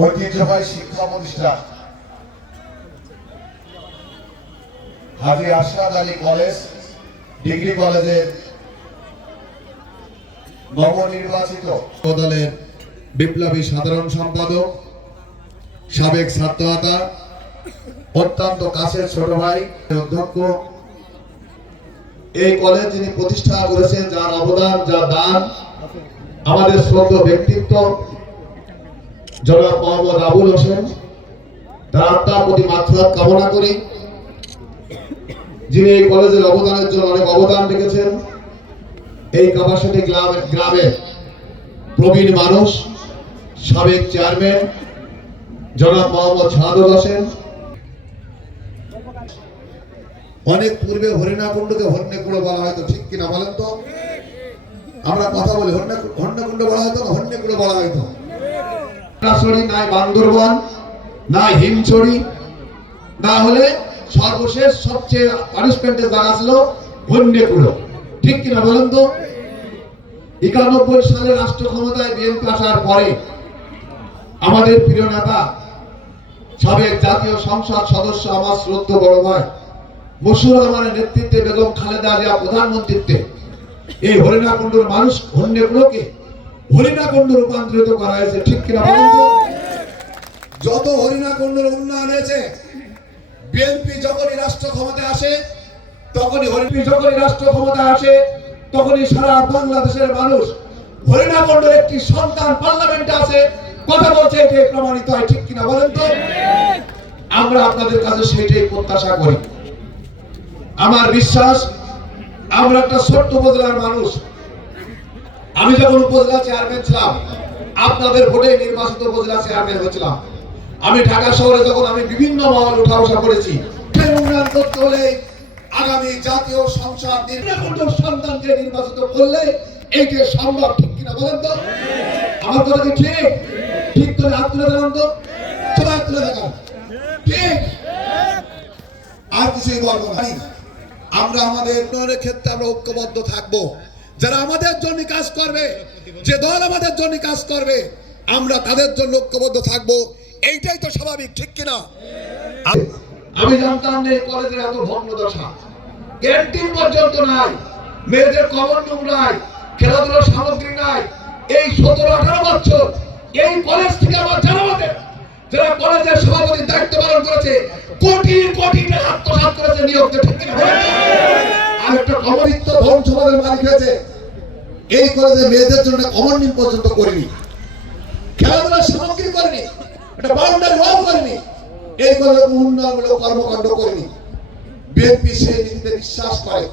ঐতিহ্যবাহী শিক্ষা প্রতিষ্ঠান হাজী আশরাফ আলী কলেজ ডিগ্রি কলেজের নবনির্বাচিত দলের বিপ্লবী সাধারণ সম্পাদক, সাবেক ছাত্রনেতা, অত্যন্ত কাছের ছোট ভাই, অধ্যক্ষ, এই কলেজ যিনি প্রতিষ্ঠা করেছেন, যার অবদান, যার দান, আমাদের শ্রদ্ধেয় ব্যক্তিত্ব জনাব মোহাম্মদ আবুল হোসেন, তার আত্মার প্রতি মাগফিরাত কামনা করি। যিনি এই কলেজের অবদানের জন্য অনেক অবদান রেখেছেন। এই কাপাসিটি গ্রামে প্রবীণ মানুষ, সাবেক চেয়ারম্যান জনাব মোহাম্মদ শাহাদুল হোসেন। অনেক পূর্বে হরিণাকুণ্ডকে হন্যকুণ্ড বলা হয়তো, ঠিক কিনা বলেন তো? আমরা কথা বলি হন্যকুণ্ড বলা হয়তো, হন্যকুণ্ড বলা হয়তো। নাই বান্দরবান, না হিমছড়ি, না হলে সর্বশেষ সবচেয়ে পানিশমেন্টের জায়গা ছিল হন্যকুণ্ড, ঠিক কিনা বলেন তো? 91 সালে রাষ্ট্র ক্ষমতায় বিএনপি আসার পরে আমাদের প্রিয় নেতা, সাবেক জাতীয় সংসদ সদস্য, আমার শ্রদ্ধেয় বড় ভাই মশিউর রহমানের নেতৃত্বে, বেগম খালেদা জিয়া প্রধানমন্ত্রীত্বে এই হরিণাকুণ্ডুর মানুষ হন্যকুণ্ডকে হরিণাকুণ্ড রূপান্তরিত করা হয়েছে, ঠিক কিনা বলেন তো? যত হরিণাকুণ্ডুর উন্নয়ন হয়েছে, বিএনপি যখনই রাষ্ট্র ক্ষমতায় আসে তখনই সারা বাংলাদেশের মানুষ হরিণাকুণ্ডের একটি সন্তান পার্লামেন্টে আছে, কথা বলছে, এটি প্রমাণিত হয়, ঠিক কিনা বলেন তো? আমরা আপনাদের কাছে সেইটাই প্রত্যাশা করি। আমার বিশ্বাস, আমরা একটা ছোট্ট উপজেলার মানুষ। আমি যখন উপজেলা চেয়ারম্যান ছিলাম, আপনাদের ভোটে নির্বাচিত উপজেলা চেয়ারম্যান হয়েছিলাম। আমি ঢাকা শহরে যখন আমি বিভিন্ন মহল উঠা বসা করেছি, উন্নয়ন করতে হলে আগামী জাতীয় সংসদ সন্তানকে নির্বাচিত করলে এইটা সম্ভব, ঠিক কিনা বলেন তো? আমার কথা কি ঠিক? ঠিক করে হাত তুলে দেখান তো, সবাই তুলে দেখান, ঠিক? আর কিছুই বলবো না। আমরা আমাদের উন্নয়নের ক্ষেত্রে আমরা ঐক্যবদ্ধ থাকবো। যারা আমাদের জন্য কাজ করবে, যে দল আমাদের জন্য কাজ করবে, আমরা তাদের জন্য ঐক্যবদ্ধ থাকবো, এইটাই তো স্বাভাবিক, ঠিক কিনা? আমি জানতাম না এই কলেজের এত ভগ্ন দশা, ক্যান্টিন পর্যন্ত নাই, মেয়েদের কমন রুম নাই, খেলাধুলার সামগ্রী নাই। এই 17-18 বছর এই কলেজ থেকে আমার জানা মতে যারা কলেজের সভাপতির দায়িত্ব পালন করেছে, কোটি কোটি টাকা আত্মসাৎ করেছে, নিয়োগ, ঠিক কিনা? আর একটা কমনিত্ব ধন সমাজের মালিক হয়েছে। এই কলেজে মেয়েদের জন্য কমন রুম পর্যন্ত করেনি, খেলাধুলার সামগ্রী করেনি, একটা বাউন্ডারি ওয়াল করেনি, এই কলেজে উন্নয়নমূলক কর্মকাণ্ড করেনি। বিএনপি সেই নীতিতে বিশ্বাস করে।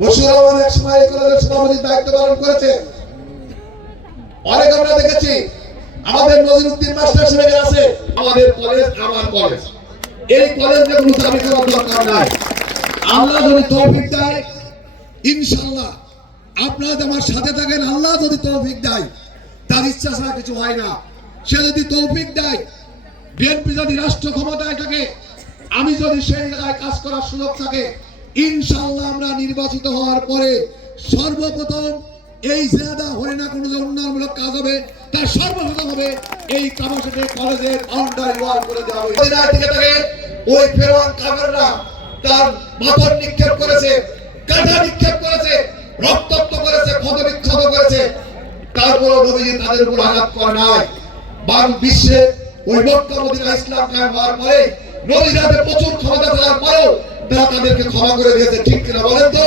মশিউর রহমান এক সময় এই কলেজের সভাপতির দায়িত্ব পালন করেছে। অনেক আমরা দেখেছি আমাদের নজিরুদ্দিন মাস্টার সাহেব আছে, আমাদের কলেজ আমার কলেজ, এই কলেজে কোনো দাবি করার দরকার নাই। আল্লাহ যদি তৌফিক দেয়, ইনশাআল্লাহ আপনারা আমার সাথে থাকেন। আল্লাহ যদি তৌফিক দেয়, তার ইচ্ছা ছাড়া কিছু হয় না। সে যদি তৌফিক দেয়, বিএনপি যদি রাষ্ট্র ক্ষমতায় থাকে, আমি যদি সেই জায়গায় কাজ করার সুযোগ থাকে, ইনশাআল্লাহ আমরা নির্বাচিত হওয়ার পরে সর্বপ্রথম এই জেলাটা হরিণাকুণ্ড যে উন্নয়নমূলক কাজ হবে, তার সর্বপ্রথম হবে এই কাপাসিটি কলেজের বাউন্ডারি ওয়াল করে দেওয়া হবে। ওই ফেরোয়ান কাফেররা তার পাথর নিক্ষেপ করেছে, কাঁটা নিক্ষেপ করেছে, রক্তাক্ত করেছে, ক্ষত বিক্ষত করেছে, তারপরও নবীজি তাদের উপর আঘাত করে নাই। বিশ্বে ওই মক্কা মদিনা ইসলাম কায়েম হওয়ার পরে নবীজির প্রচুর ক্ষমতা থাকার পরেও তারা তাদেরকে ক্ষমা করে দিয়েছে, ঠিক কিনা বলেন তো?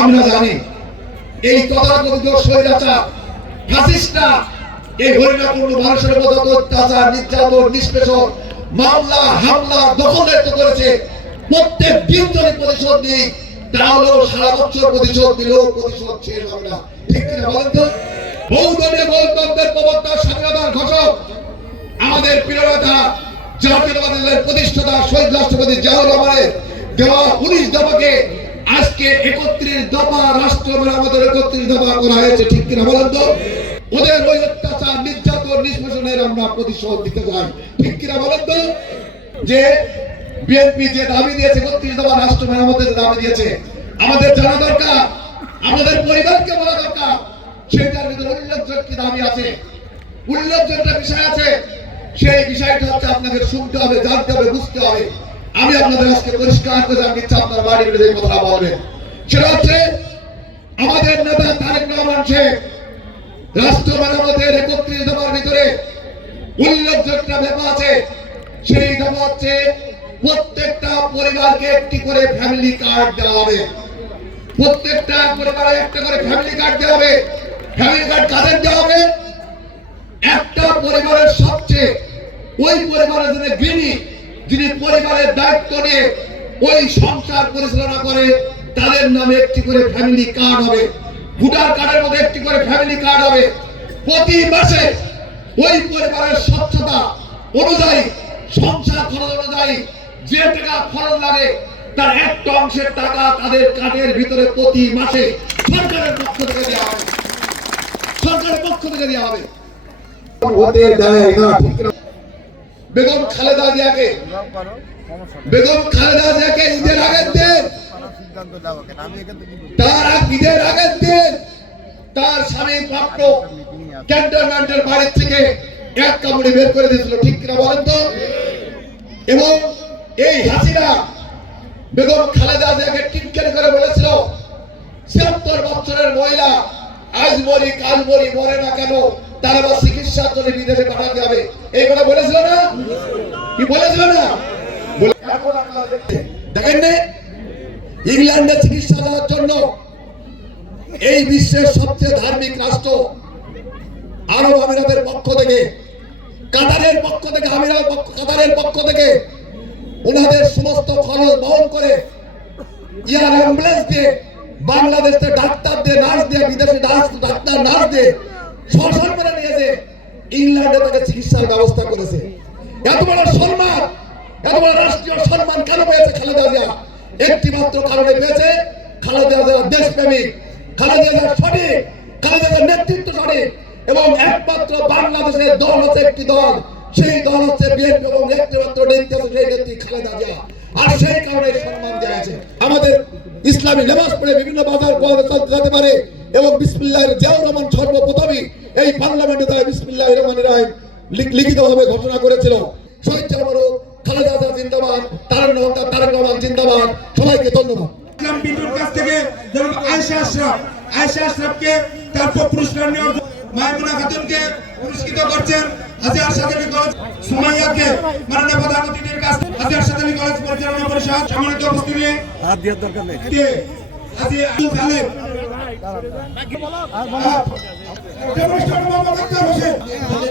আমরা জানি এই তথাকথিত স্বৈরাচার ফ্যাসিস্টরা এই হরিণাকুণ্ড মানুষের মতো অত্যাচার, নির্যাতন, নিষ্পেষণ, মামলা, হামলা, দখলের তো করেছে। প্রত্যেক দিন যদি প্রতিশোধ নিই, তাহলেও সারা বছর প্রতিশোধ দিলেও প্রতিশোধ শেষ হবে না, ঠিক কিনা বলেন তো? বহুদলীয় গণতন্ত্রের প্রবক্তা, স্বাধীনতার ঘোষক, আমাদের প্রিয় নেতা, জাতীয়তাবাদী দলের প্রতিষ্ঠাতা শহীদ রাষ্ট্রপতি জিয়াউর রহমানের দেওয়া 19 দফাকে আজকে 31 দফা রাষ্ট্র মেরামতের 31 দফা করা হয়েছে, ঠিক কিনা বলেন তো? ওদের ওই অত্যাচার, নির্যাতন, নিষ্পেষণের আমরা প্রতিশোধ দিতে চাই, ঠিক কিনা বলেন তো? যে বিএনপি যে দাবি দিয়েছে 31 দফা রাষ্ট্র মেরামতের দাবি দিয়েছে, আমাদের জানা দরকার, আমাদের পরিবারকে বলা দরকার, সেটার ভিতরে উল্লেখযোগ্য কি দাবি আছে, উল্লেখযোগ্য বিষয় আছে। সেই বিষয়টা হচ্ছে আপনাদের শুনতে হবে, জানতে হবে, বুঝতে হবে। আমি আপনাদের আজকে পরিষ্কার করে জানতে চাই, আপনার বাড়ি বেড়ে যে কথা বলবেন সেটা হচ্ছে আমাদের নেতা তারেক রহমান সাহেব রাষ্ট্র মেরামতের 31 দফার ভিতরে উল্লেখযোগ্য ব্যাপার আছে। সেই দফা হচ্ছে প্রত্যেকটা পরিবারকে একটি করে ফ্যামিলি কার্ড দেওয়া হবে। প্রত্যেকটা পরিবারে একটা করে ফ্যামিলি কার্ড দেওয়া হবে। ফ্যামিলি কার্ড কাদের দেওয়া হবে? একটা পরিবারের সবচেয়ে ওই পরিবারের জন্য যিনি পরিবারের দায়িত্ব নিয়ে ওই সংসার পরিচালনা করে তাদের নামে একটি করে ফ্যামিলি কার্ড হবে। ভোটার কার্ডের মধ্যে একটি করে ফ্যামিলি কার্ড হবে। প্রতি মাসে ওই পরিবারের স্বচ্ছতা অনুযায়ী, সংসার খরচ অনুযায়ী যে টাকা খরচ লাগে তার একটা অংশের টাকা তাদের কার্ডের ভিতরে প্রতি মাসে সরকারের পক্ষ থেকে দেওয়া হবে। সরকারের পক্ষ থেকে দেওয়া হবে। বেগম খালেদা জিয়াকে ঈদের আগের দিন, ঈদের আগের দিন তার স্বামী প্রাপ্ত ক্যান্টনমেন্টের বাড়ি থেকে এক কামড়ে বের করে দিয়েছিল, ঠিক কিনা বলেন তো? এবং এই হাসিনা বেগম খালেদা জিয়াকে টিটকারি করে বলেছিল ৭৬ বছরের মহিলা আজ মরি কাল মরি, মরে না কেন, তার আবার চিকিৎসার জন্য বিদেশে পাঠাতে হবে। এই কথা বলেছিল না? কি বলেছিল না? এখন আপনারা দেখেন না, ইংল্যান্ডে চিকিৎসা দেওয়ার জন্য এই বিশ্বের সবচেয়ে ধার্মিক রাষ্ট্র আরব আমিরাতের পক্ষ থেকে, কাতারের পক্ষ থেকে, কাতারের পক্ষ থেকে ওনাদের সমস্ত খরচ বহন করে এয়ার অ্যাম্বুলেন্স দিয়ে বাংলাদেশে ডাক্তার দিয়ে, নার্স দিয়ে, বিদেশে ডাক্তার নার্স দিয়ে সরসর করে নিয়েছে, ইংল্যান্ডে তাকে চিকিৎসার ব্যবস্থা করেছে। এত বড় সম্মান, এত বড় রাষ্ট্রীয় সম্মান কেন পেয়েছে খালেদা জিয়া? একটি মাত্র কারণে পেয়েছে, খালেদা জিয়া দেশপ্রেমিক, খালেদা জিয়া সঠিক, খালেদা জিয়ার নেতৃত্ব সঠিক। এবং একমাত্র বাংলাদেশের দল হচ্ছে একটি দল, সেই দল হচ্ছে বিএনপি, এবং একমাত্র নেত্রী হচ্ছে সেই নেত্রী খালেদা জিয়া। আর সেই কারণে সম্মান দেওয়া হয়েছে। আমাদের ইসলামী নামাজ পড়ে বিভিন্ন বাজার যেতে পারে, এবং বিসমিল্লাহির জিয়াউর রহমান সর্বপ্রথমই এই পার্লামেন্টে তারা বিসমিল্লাহির রহমানির রহিম লিখিতভাবে ঘোষণা করেছিল। শহীদ জামারক খালেদা জিয়া জিন্দাবাদ, তারেক রহমান জিন্দাবাদ। সবাইকে ধন্যবাদ। বিন্দুর কাছ থেকে যেমন আয়েশা আশরাফকে তারপর পুরস্কার নেওয়ার মাইমুনা খাতুনকে পুরস্কৃত করছেন। হাজির সাথী কলেজ সুমাইয়াকে মাননীয় প্রধান অতিথির কাছ থেকে হাজির সাথী কলেজ পরিচালনা পরিষদ সম্মানিত উপস্থিতি হাত দেওয়ার দরকার নেই। হাজির আবু খালেদ